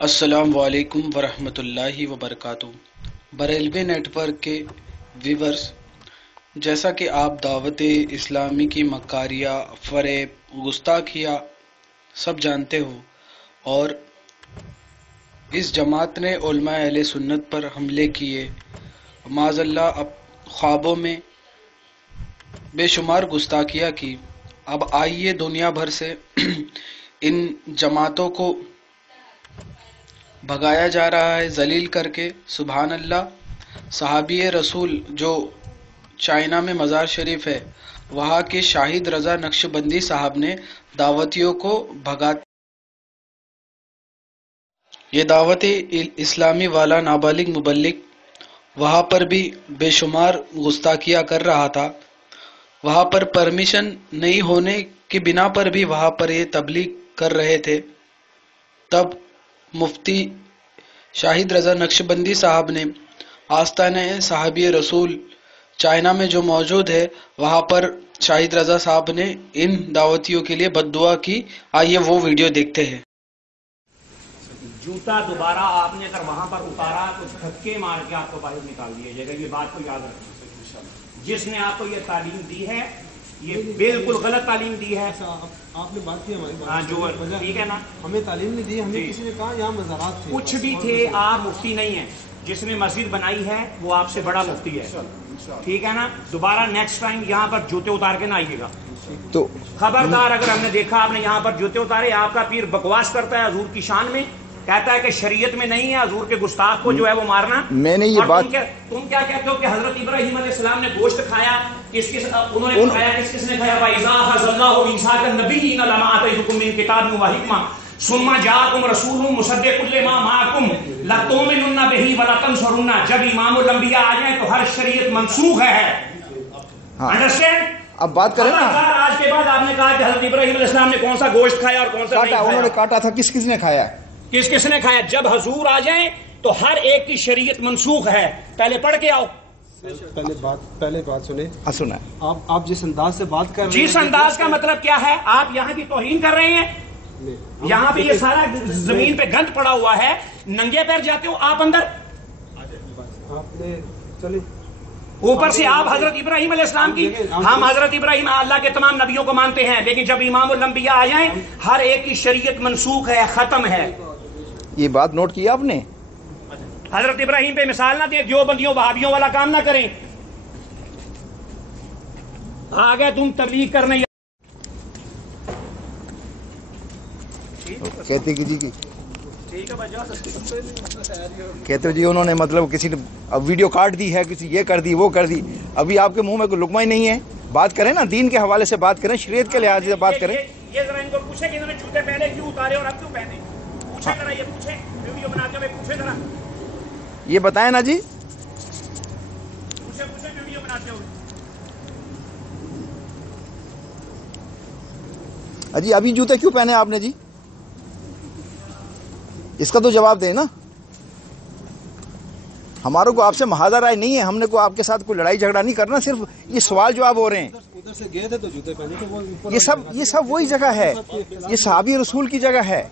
السلام علیکم ورحمۃ اللہ وبرکاتہ۔ بریلوی نیٹ ورک کے ویورز، جیسا کہ آپ دعوت اسلامی کی مکاریہ، فریب، گستاخیاں سب جانتے ہو، اور اس جماعت نے علماء اہل سنت پر حملے کیے، معاذ اللہ خوابوں میں بے شمار گستاخیاں کی۔ اب آئیے دنیا بھر سے ان جماعتوں کو بھگایا جا رہا ہے ذلیل کر کے۔ سبحان اللہ۔ صحابی رسول جو چائنا میں مزار شریف ہے، وہاں کے شاہد رضا نقشبندی صاحب نے دعوتیوں کو بھگاتے یہ دعوت اسلامی والا نابالغ مبلغ وہاں پر بھی بے شمار گستاخیاں کر رہا تھا۔ وہاں پر پرمیشن نہیں ہونے کی بنا پر بھی وہاں پر یہ تبلیغ کر رہے تھے۔ تب مفتی شاہد رضا نقشبندی صاحب نے آستانہ صحابی رسول چائنا میں جو موجود ہے، وہاں پر شاہد رضا صاحب نے ان دعوتیوں کے لیے بد دعا کی۔ آئیے وہ ویڈیو دیکھتے ہیں۔ جوتا دوبارہ آپ نے اگر وہاں پر اتارا تو دھکے مار کے آپ کو باہر نکال دیا جائے گا، یہ بات کو یاد رکھیں۔ جس نے آپ کو یہ تعلیم دی ہے یہ بالکل غلط تعلیم دی ہے۔ آپ نے بات کی ہماری ہاں جو ٹھیک ہے نا، ہمیں تعلیم نہیں دی، ہمیں کسی نے کہا یہاں مزارات تھے، کچھ بھی تھے، آپ مفتی نہیں ہیں۔ جس نے مسجد بنائی ہے وہ آپ سے بڑا مفتی ہے، ٹھیک ہے نا۔ دوبارہ نیکسٹ ٹائم یہاں پر جوتے اتار کے نہ آئیے گا تو خبردار۔ اگر ہم نے دیکھا آپ نے یہاں پر جوتے اتارے، آپ کا پیر بکواس کرتا ہے حضور کی شان میں، کہتا ہے کہ شریعت میں نہیں ہے حضور کے گستاخ کو جو ہے وہ مارنا۔ میں نے یہ بات تم کیا کہتے ہو کہ حضرت ابراہیم علیہ السلام نے گوشت کھایا، انہوں نے کھایا، کس نے کھایا؟ وَإِذَا أَخَذَ اللَّهُ مِيثَاقَ النَّبِيِّينَ لَمَا آتَيْتُكُم مِّن كِتَابٍ وَحِكْمَةٍ ثُمَّ جَاءَكُمْ رَسُولٌ مُصَدِّقٌ لِّمَا مَعَكُمْ لَتُؤْمِنُنَّ بِهِ وَلَتَنصُرُنَّهُ۔ جب امام الانبیاء آ جائیں تو ہر شریعت منسوخ ہے۔ انڈرسٹینڈ؟ اب بات کریں نا، آج کے بعد آپ نے کہا کہ حضرت ابراہیم علیہ السلام نے کون سا گوشت کھایا اور کون سا نہیں کھایا۔ انہوں نے کاٹا تھا، کس کس نے کھایا؟ کس کس نے کھایا؟ جب حضور آ جائیں تو ہر ایک کی شریعت منسوخ ہے۔ پہلے پڑھ کے آؤ۔ پہلے بات سنیں، سنا آپ جس انداز سے بات کر رہے ہیں، جس انداز کا مطلب کیا ہے؟ آپ یہاں کی توہین کر رہے ہیں۔ یہاں پہ یہ سارا زمین پہ گند پڑا ہوا ہے، ننگے پیر جاتے ہو آپ اندر۔ آپ نے چلے اوپر سے آپ حضرت ابراہیم علیہ السلام کی، ہم حضرت ابراہیم اللہ کے تمام نبیوں کو مانتے ہیں، لیکن جب امام الانبیاء آ جائیں ہر ایک کی شریعت منسوخ ہے، ختم ہے۔ یہ بات نوٹ کی آپ نے؟ حضرت ابراہیم پہ مثال نہ دیں، دیوبندیوں وہابیوں والا کام نہ کریں۔ آ گئے تم تبلیغ کرنے۔ کہتے کہ جی کہتے جی انہوں نے مطلب کسی نے اب ویڈیو کاٹ دی ہے، کسی یہ کر دی وہ کر دی، ابھی آپ کے منہ میں کوئی لقمہ ہی نہیں ہے۔ بات کریں نا، دین کے حوالے سے بات کریں، شریعت کے لحاظ سے بات کریں۔ یہ ذرا ان کو پوچھیں کہ انہوں نے جوتے پہلے کیوں اتارے اور اب کیوں پہنے؟ پوچھیں ذرا، یہ پوچھیں، ویڈیو بناتے ہوئے پوچھیں ذرا، یہ بتائیں نا جی، پوچھیں ویڈیو بناتے ہوئے۔ جی ابھی جوتے کیوں پہنے آپ نے جی؟ اس کا تو جواب دیں نا۔ ہمارے کو آپ سے محاذہ رائے نہیں ہے، ہم نے کو آپ کے ساتھ کوئی لڑائی جھگڑا نہیں کرنا، صرف یہ سوال جواب ہو رہے ہیں۔ ادھر سے گئے تھے تو جوتے پہنے تھے، یہ سب وہی جگہ ہے، یہ صحابی رسول کی جگہ ہے۔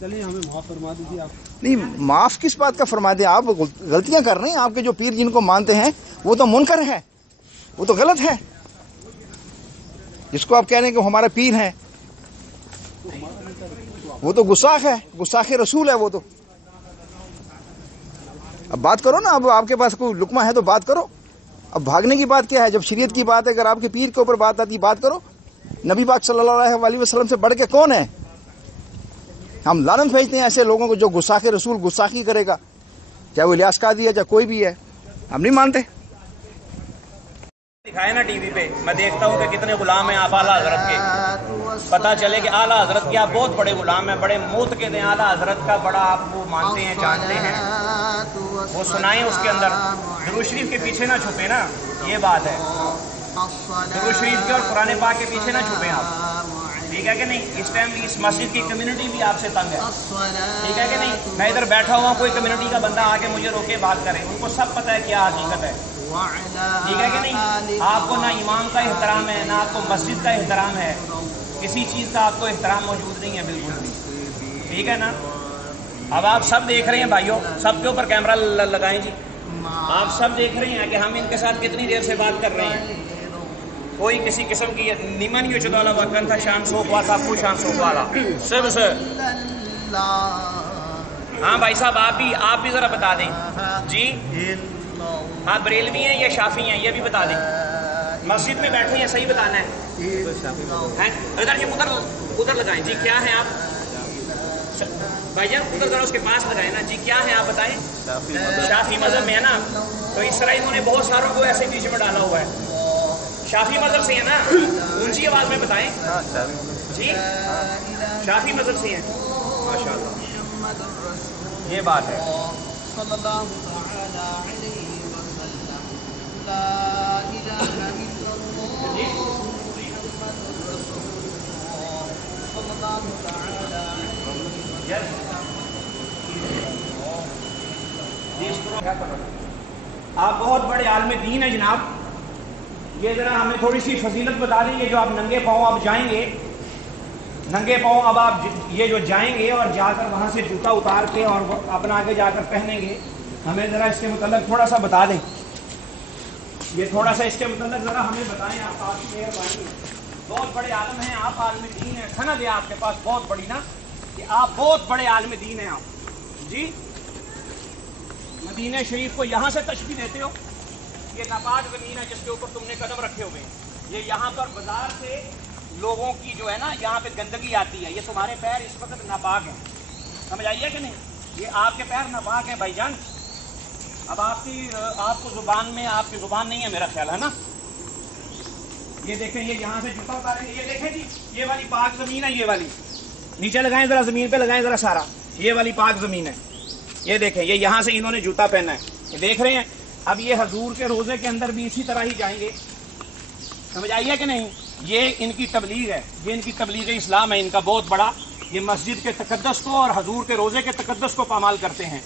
چلیے ہمیں معاف فرما دیجیے آپ۔ نہیں، معاف کس بات کا فرما دیں؟ آپ غلطیاں کر رہے ہیں۔ آپ کے جو پیر جن کو مانتے ہیں وہ تو منکر ہے، وہ تو غلط ہے۔ جس کو آپ کہہ رہے ہیں کہ وہ ہمارا پیر ہیں، وہ تو گستاخ ہے، گستاخ رسول ہے وہ تو۔ اب بات کرو نا، اب آپ کے پاس کوئی لقمہ ہے تو بات کرو۔ اب بھاگنے کی بات کیا ہے؟ جب شریعت کی بات ہے، اگر آپ کے پیر کے اوپر بات آتی بات کرو۔ نبی پاک صلی اللہ علیہ وسلم سے بڑھ کے کون ہے؟ ہم لعنت بھیجتے ہیں ایسے لوگوں کو جو گستاخ رسول گستاخی کرے گا، چاہے وہ الیاس قادری ہے چاہے کوئی بھی ہے، ہم نہیں مانتے۔ دکھائے نا ٹی وی پہ، میں دیکھتا ہوں کہ کتنے غلام ہیں آپ اعلیٰ حضرت کے، پتہ چلے کہ اعلیٰ حضرت کے آپ بہت بڑے غلام ہیں، بڑے معتقد ہیں اعلیٰ حضرت کا، بڑا آپ کو مانتے ہیں، جانتے ہیں۔ وہ سنائیں اس کے اندر، درود شریف کے پیچھے نہ چھپے نا، یہ بات ہے۔ درود شریف کے اور قرآن پاک کے پیچھے نہ چھپیں آپ، ٹھیک ہے کہ نہیں؟ اس ٹائم اس مسجد کی کمیونٹی بھی آپ سے تنگ ہے، ٹھیک ہے کہ نہیں؟ میں ادھر بیٹھا ہوا، کوئی کمیونٹی کا بندہ آ کے مجھے روکے بات کرے، ان کو سب پتہ ہے کیا حقیقت ہے، ٹھیک ہے کہ نہیں؟ آپ کو نہ امام کا احترام ہے، نہ آپ کو مسجد کا احترام ہے، کسی چیز کا آپ کو احترام موجود نہیں ہے بالکل بھی، ٹھیک ہے نا؟ اب آپ سب دیکھ رہے ہیں بھائیوں، سب کے اوپر کیمرہ لگائیں جی، آپ سب دیکھ رہے ہیں کہ ہم ان کے ساتھ کتنی دیر سے بات کر رہے ہیں. کوئی کسی قسم کی نیمن یو چدوالا وکن تھا شان سوپ ہوا تھا کو شان سوپ والا سب سر. ہاں بھائی صاحب آپ بھی ذرا بتا دیں جی، آپ بریلوی ہیں یا شافی ہیں یہ بھی بتا دیں. مسجد میں بیٹھے ہیں صحیح بتانا ہے. ادھر جی ادھر لگائیں جی، کیا ہیں آپ بھائی جان؟ ادھر ذرا اس کے پاس لگائیں نا جی. کیا ہیں آپ بتائیں؟ شافی مذہب میں ہے نا. تو اس طرح انہوں نے بہت ساروں کو ایسے بیچ میں ڈالا ہوا ہے. شافی مذہب سے ہے نا؟ اونچی آواز میں بتائیں جی. شافی مذہب سے ہیں ماشاء اللہ، یہ بات ہے. آپ بہت بڑے عالم دین ہیں جناب. یہ ذرا ہمیں تھوڑی سی فضیلت بتا دیں. یہ جو آپ ننگے پاؤں آپ جائیں گے، ننگے پاؤں اب آپ یہ جو جائیں گے اور جا کر وہاں سے جوتا اتار کے اور اپنا آگے جا کر پہنیں گے، ہمیں ذرا اس کے متعلق تھوڑا سا بتا دیں. یہ تھوڑا سا اس کے متعلق ذرا ہمیں بتائیں. آپ کی مہربانی، بہت بڑے عالم ہیں آپ، عالم دین ہیں. سند ہے آپ کے پاس بہت بڑی نا کہ آپ بہت بڑے عالم دین ہیں آپ جی. مدینہ شریف کو یہاں سے تشبیہ دیتے ہو. یہ ناپاک زمین ہے جس کے اوپر تم نے قدم رکھے ہوئے ہیں. یہ یہاں پر بازار سے لوگوں کی جو ہے نا یہاں پہ گندگی آتی ہے. یہ تمہارے پیر اس وقت ناپاک ہیں، سمجھ آئیے کہ نہیں؟ یہ آپ کے پیر ناپاک ہیں بھائی جان. اب آپ کو زبان میں آپ کی زبان نہیں ہے میرا خیال ہے نا. یہ دیکھیں، یہ یہاں سے جوتا اتاریں گے. یہ دیکھیں جی، یہ والی پاک زمین ہے. یہ والی نیچے لگائیں ذرا، زمین پہ لگائیں ذرا سارا. یہ والی پاک زمین ہے. یہ دیکھیں، یہ یہاں سے انہوں نے جوتا پہنا ہے. یہ دیکھ رہے ہیں. اب یہ حضور کے روزے کے اندر بھی اسی طرح ہی جائیں گے، سمجھ آئیے کہ نہیں؟ یہ ان کی تبلیغ ہے، یہ ان کی تبلیغ اسلام ہے ان کا بہت بڑا. یہ مسجد کے تقدس کو اور حضور کے روزے کے تقدس کو پامال کرتے ہیں.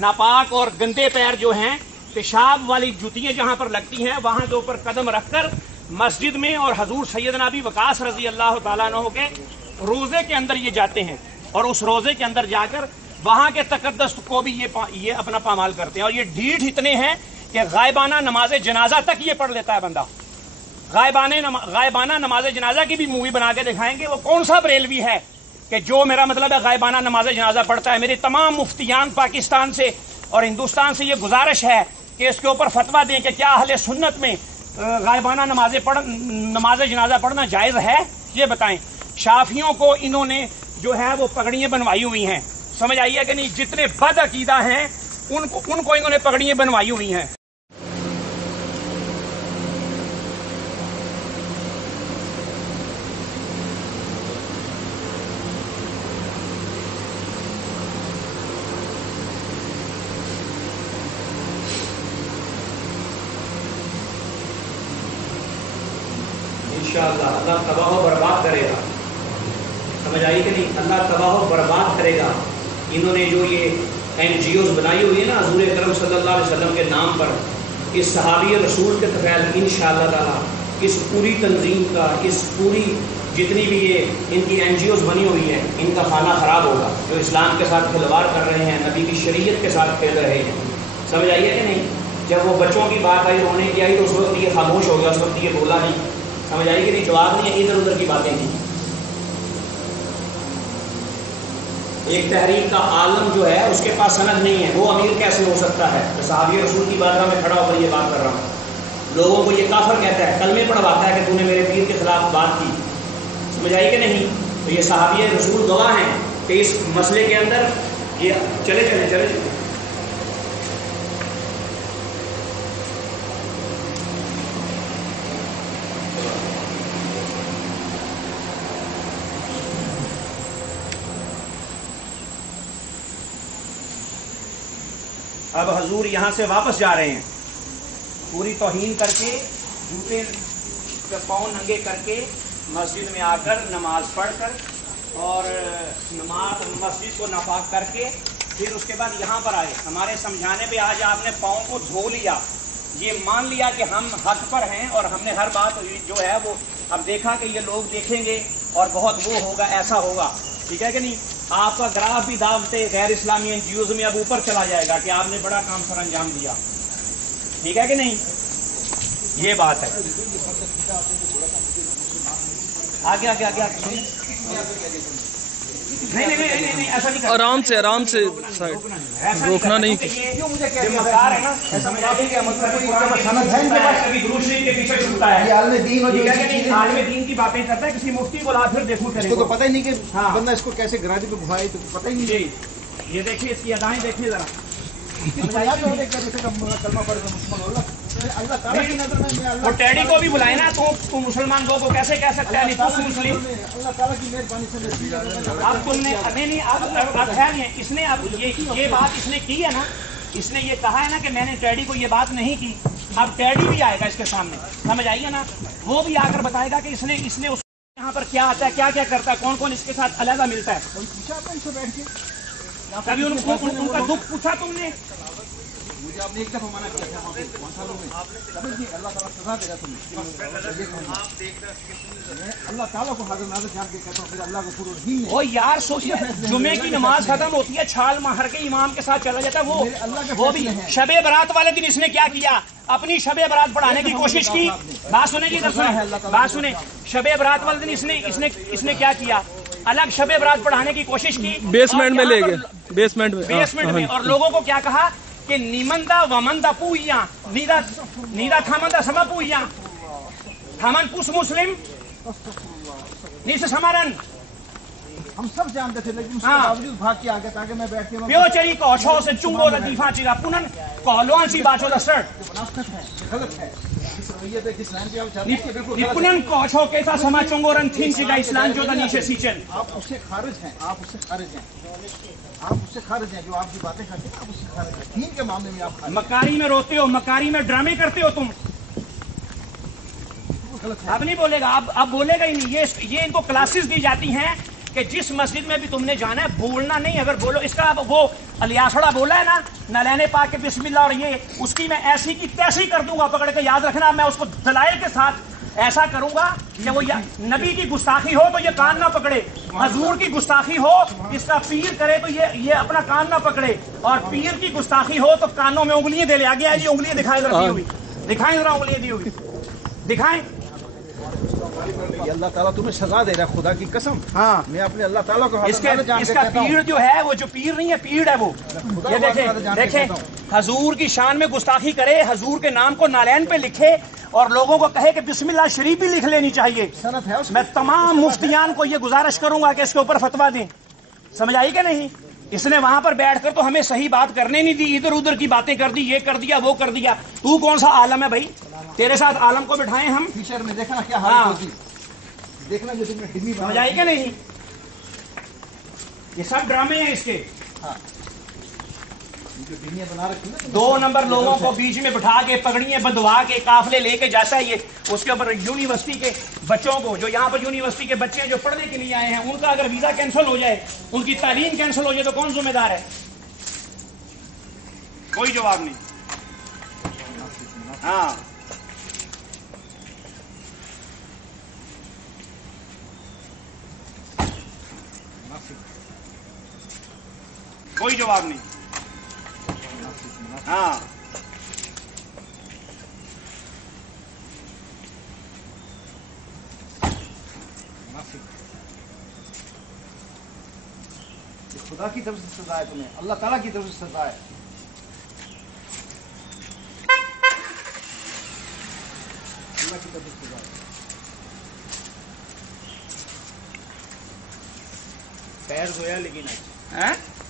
ناپاک اور گندے پیر جو ہیں، پیشاب والی جوتیاں جہاں پر لگتی ہیں وہاں کے اوپر قدم رکھ کر مسجد میں اور حضور سیدنا ابی وقاص رضی اللہ تعالیٰ عنہ کے روزے کے اندر یہ جاتے ہیں اور اس روزے کے اندر جا کر وہاں کے تقدس کو بھی یہ اپنا پامال کرتے ہیں. اور یہ ڈھیٹ اتنے ہیں کہ غائبانہ نماز جنازہ تک یہ پڑھ لیتا ہے بندہ. غائبانہ نماز جنازہ کی بھی مووی بنا کے دکھائیں گے. وہ کون سا بریلوی ہے کہ جو میرا مطلب ہے غائبانہ نماز جنازہ پڑھتا ہے؟ میرے تمام مفتیان پاکستان سے اور ہندوستان سے یہ گزارش ہے کہ اس کے اوپر فتویٰ دیں کہ کیا اہل سنت میں غائبانہ نماز جنازہ پڑھنا جائز ہے؟ یہ بتائیں. شافیوں کو انہوں نے جو ہے وہ پگڑیاں بنوائی ہوئی ہیں، سمجھ آئیے کہ نہیں؟ جتنے بد عقیدہ ہیں ان کو انہوں نے پگڑیاں بنوائی ہوئی ہیں. انشاءاللہ اللہ تباہ و برباد کرے گا، سمجھ آئی کہ نہیں؟ اللہ تباہ و برباد کرے گا. انہوں نے جو یہ NGOs بنائی ہوئی ہے نا حضور اکرم صلی اللہ علیہ وسلم کے نام پر، اس صحابی رسول کے طفیل انشاءاللہ تعالی اس پوری تنظیم کا، اس پوری جتنی بھی یہ ان کی NGOs بنی ہوئی ہیں، ان کا خانہ خراب ہوگا. جو اسلام کے ساتھ کھلواڑ کر رہے ہیں، نبی کی شریعت کے ساتھ کھیل رہے ہیں، سمجھ آئیے کہ نہیں؟ جب وہ بچوں کی بات آئی، رونے کی آئی، تو اس وقت یہ خاموش ہو گیا، اس وقت یہ بولا نہیں، سمجھ آئیے کہ نہیں؟ جواب نہیں، ادھر ادھر کی باتیں کی. ایک تحریک کا عالم جو ہے اس کے پاس سند نہیں ہے، وہ امیر کیسے ہو سکتا ہے؟ صحابی رسول کی بارگاہ میں کھڑا ہو کر یہ بات کر رہا ہوں. لوگوں کو یہ کافر کہتا ہے، کلمے پڑھواتا ہے کہ تو نے میرے پیر کے خلاف بات کی، سمجھ آئی کہ نہیں؟ تو یہ صحابی رسول گواہ ہیں کہ اس مسئلے کے اندر یہ چلے. اب حضور یہاں سے واپس جا رہے ہیں، پوری توہین کر کے، جوتے پاؤں ننگے کر کے مسجد میں آ کر نماز پڑھ کر اور مسجد کو ناپاک کر کے پھر اس کے بعد یہاں پر آئے. ہمارے سمجھانے پہ آج آپ نے پاؤں کو دھو لیا، یہ مان لیا کہ ہم حق پر ہیں اور ہم نے ہر بات جو ہے وہ اب دیکھا کہ یہ لوگ دیکھیں گے اور بہت وہ ہوگا، ایسا ہوگا، ٹھیک ہے کہ نہیں؟ آپ کا گراف بھی دعوت غیر اسلامی NGOs میں اب اوپر چلا جائے گا کہ آپ نے بڑا کام سر انجام دیا. ٹھیک ہے کہ نہیں؟ یہ بات ہے. آگے آگے آگے آگے. نہیں ایسا نہیں. آرام سے روکنا نہیں. عالم دین کی باتیں کرتا ہے, کسی مفتی کو لا پھر دیکھوں اس کو تو پتہ ہی نہیں کہ بندہ اس کو کیسے گراجی پہ گھمائے, تو پتہ ہی نہیں. یہ دیکھیے اس کی ادائیں دیکھیے ذرا. وہ ٹیڈی کو بھی بلائے نا, تو مسلمان لوگوں کو کیسے کہہ سکتا ہے مسلم؟ اللہ تعالیٰ کی مہربانی سے اب تم نے نہیں اب ہے نہیں, اس نے اب یہ بات اس نے کی ہے نا, اس نے یہ کہا ہے نا کہ میں نے ٹیڈی کو یہ بات نہیں کی. اب ٹیڈی بھی آئے گا اس کے سامنے, سمجھ آئیے نا, وہ بھی آ کر بتائے گا کہ اس نے یہاں پر کیا آتا ہے, کیا کیا کرتا ہے, کون کون اس کے ساتھ علیحدہ ملتا ہے. کبھی ان کا دکھ پوچھا تم نے؟ مجھے آپ نے ایک دفعہ منع کیا تھا, اللہ تعالیٰ سزا دے گا تمہیں. اللہ تعالیٰ کو حاضر ناظر جان کے کہتا ہوں, پھر اللہ کو پورا دین ہے. وہ یار سوچیے, جمعے کی نماز ختم ہوتی ہے, چھال مار کے امام کے ساتھ چلا جاتا ہے. وہ بھی شب برات والے دن اس نے کیا کیا, اپنی شب برات بڑھانے کی کوشش کی. بات سنیں جی, بات سنیں. شب برات والے دن اس نے کیا کیا, الگ شب برات بڑھانے کی کوشش کی, بیسمنٹ میں لے گئے, بیسمنٹ میں, اور لوگوں کو کیا کہا کہ نیمندا ومندا پوئیاں نیدا تھامندا سما پوئیاں تھامن پوس مسلم نیس سمارن. ہم سب جانتے تھے, لیکن اس کے باوجود بھاگ کے آگے تاکہ میں بیٹھ کے پیوچری کوچھو سے چنگو لطیفہ چیرا پونن کولوان سی باچو دا سر غلط ہے. اس رویے پہ کس لائن پہ آپ چاہتے ہیں بالکل نپنن کوچھو کیسا سما چنگو رن تھین چیگا اسلام جو دا نیچے سیچن. آپ اس سے خارج ہیں, آپ اس سے خارج ہیں, آپ اس سے خارج ہیں. جو آپ کی باتیں کرتے ہیں آپ اس سے خارج ہیں. دین کے معاملے میں آپ مکاری میں روتے ہو, مکاری میں ڈرامے کرتے ہو تم. اب نہیں بولے گا, اب بولے گا ہی نہیں. یہ ان کو کلاسز دی جاتی ہیں کہ جس مسجد میں بھی تم نے جانا ہے بولنا نہیں. اگر بولو اس کا وہ الیاسڑا بولا ہے نا, نلینے پاک کے بسم اللہ, اور یہ اس کی میں ایسی کی تیسی کر دوں گا پکڑ کے. یاد رکھنا, میں اس کو دلائل کے ساتھ ایسا کروں گا کہ وہ نبی کی گستاخی ہو تو یہ کان نہ پکڑے, حضور کی گستاخی ہو اس کا پیر کرے تو یہ اپنا کان نہ پکڑے, اور پیر کی گستاخی ہو تو کانوں میں انگلیاں دے لے. آگے آئے جی, انگلیاں دکھائیں ذرا دی ہوئی, دکھائیں ذرا انگلیاں دی ہوئی, دکھائیں. اللہ تعالیٰ تمہیں سزا دے رہا ہے, خدا کی قسم. ہاں, میں اپنے اللہ تعالیٰ کو اس کا پیر جو ہے, وہ جو پیر نہیں ہے, پیر ہے وہ. یہ دیکھیں حضور کی شان میں گستاخی کرے, حضور کے نام کو نالین پہ لکھے, اور لوگوں کو کہے کہ بسم اللہ شریف بھی لکھ لینی چاہیے. میں تمام مفتیان کو یہ گزارش کروں گا کہ اس کے اوپر فتوا دیں. سمجھ آئی کہ نہیں؟ اس نے وہاں پر بیٹھ کر تو ہمیں صحیح بات کرنے نہیں دی, ادھر ادھر کی باتیں کر دی, یہ کر دیا وہ کر دیا. تو کون سا عالم ہے بھائی, تیرے ساتھ عالم کو بٹھائیں ہم. فیچر میں دیکھنا کیا حالت ہوتی, دیکھنا جو تم نے ڈگری سمجھ آئی کہ نہیں؟ یہ سب ڈرامے ہیں اس کے. بنا رکھی نا 2 نمبر لوگوں کو بیچ میں بٹھا کے پگڑیاں بندھوا کے قافلے لے کے جاتا ہے. یہ اس کے اوپر یونیورسٹی کے بچوں کو, جو یہاں پر یونیورسٹی کے بچے ہیں جو پڑھنے کے لیے آئے ہیں, ان کا اگر ویزا کینسل ہو جائے, ان کی تعلیم کینسل ہو جائے تو کون ذمہ دار ہے؟ کوئی جواب نہیں. ہاں, کوئی جواب نہیں. ہاں, خدا کی طرف سے سزا ہے تمہیں, اللہ تعالیٰ کی طرف سے سزا ہے. اللہ کی طرف سے سزا ہے. پیر دھویا لیکن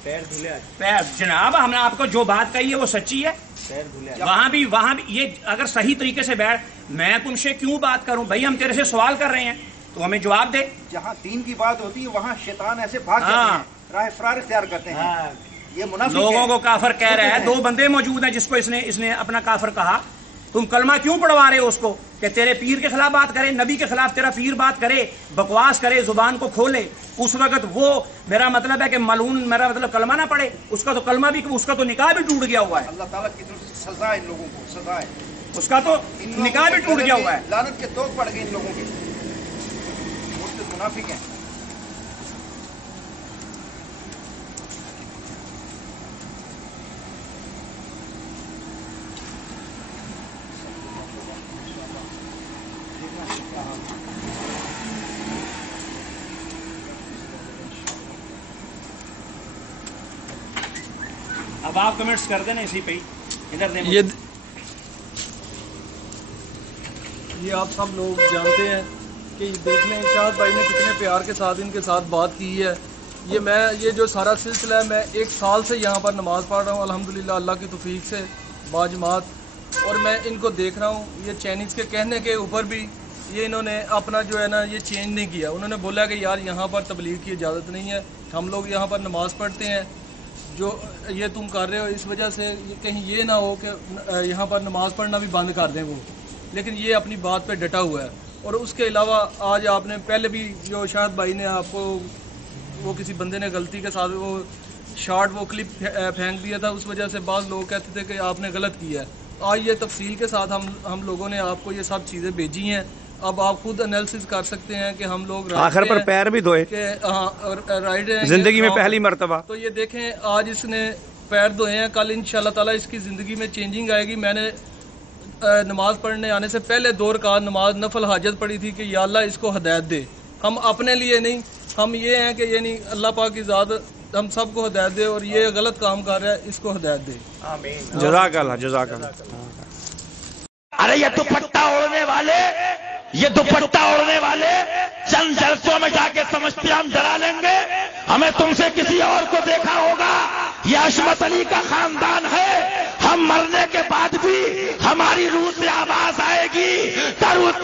پیر دھلے پیر جناب, ہم نے آپ کو جو بات کہی ہے وہ سچی ہے. پیر دھلے وہاں بھی یہ اگر صحیح طریقے سے بیٹھ, میں تم سے کیوں بات کروں بھائی, ہم تیرے سے سوال کر رہے ہیں تو ہمیں جواب دے. جہاں دین کی بات ہوتی ہے وہاں شیطان ایسے بھاگ جاتے ہیں, راہ فرار اختیار کرتے ہیں. یہ منافق لوگوں کو کافر کہہ رہا ہے. 2 بندے موجود ہیں جس کو اس نے اپنا کافر کہا. تم کلمہ کیوں پڑھوا رہے ہو اس کو کہ تیرے پیر کے خلاف بات کرے, نبی کے خلاف تیرا پیر بات کرے, بکواس کرے, زبان کو کھولے. اس وقت وہ میرا مطلب ہے کہ ملعون, میرا مطلب کلمہ نہ پڑھے. اس کا تو کلمہ بھی, اس کا تو نکاح بھی ٹوٹ گیا ہوا ہے. اللہ تعالیٰ کی طرف سے سزا ہے ان لوگوں کو, سزا ہے. اس کا تو نکاح بھی ٹوٹ گیا ہوا ہے. لعنت کے توق پڑ گئے ان لوگوں کے, منافق ہیں. اب آپ کمنٹس کر دیں نا اسی پہ ہی. ادھر دیں. یہ آپ سب لوگ جانتے ہیں کہ دیکھ لیں شاہد بھائی نے کتنے پیار کے ساتھ ان کے ساتھ بات کی ہے. یہ جو سارا سلسلہ ہے، میں 1 سال سے یہاں پر نماز پڑھ رہا ہوں الحمدللہ اللہ کی توفیق سے باجماعت، اور میں ان کو دیکھ رہا ہوں. یہ چائنیز کے کہنے کے اوپر بھی یہ انہوں نے اپنا جو ہے نا یہ چینج نہیں کیا. انہوں نے بولا کہ یار یہاں پر تبلیغ کی اجازت نہیں ہے، ہم لوگ یہاں پر نماز پڑھتے ہیں، جو یہ تم کر رہے ہو اس وجہ سے کہیں یہ نہ ہو کہ یہاں پر نماز پڑھنا بھی بند کر دیں وہ. لیکن یہ اپنی بات پہ ڈٹا ہوا ہے. اور اس کے علاوہ آج آپ نے پہلے بھی جو شاہد بھائی نے آپ کو وہ کسی بندے نے غلطی کے ساتھ وہ شارٹ وہ کلپ پھینک دیا تھا، اس وجہ سے بعض لوگ کہتے تھے کہ آپ نے غلط کیا ہے. آج یہ تفصیل کے ساتھ ہم لوگوں نے آپ کو یہ سب چیزیں بھیجی ہیں. اب آپ خود انالیسس کر سکتے ہیں کہ ہم لوگ آخر پر پیر بھی دھوئے کہ ہاں رائٹ ہیں زندگی میں پہلی مرتبہ. تو یہ دیکھیں آج اس نے پیر دھوئے ہیں، کل انشاءاللہ تعالی اس کی زندگی میں چینجنگ آئے گی. میں نے نماز پڑھنے آنے سے پہلے 2 رکعت نماز نفل حاجت پڑھی تھی کہ یا اللہ اس کو ہدایت دے. ہم اپنے لیے نہیں، ہم یہ ہیں کہ یعنی اللہ پاک کی ذات ہم سب کو ہدایت دے، اور یہ غلط کام کر رہا ہے اس کو ہدایت دے. آمین. جزاک اللہ جزاک اللہ. ارے یہ دوپٹہ اوڑھنے والے چند جلسوں میں جا کے سمجھتے ہم ڈرا لیں گے، ہمیں تم سے کسی اور کو دیکھا ہوگا. یہ عصمت علی کا خاندان ہے، ہم مرنے کے بعد بھی ہماری روح سے آواز آئے گی، درود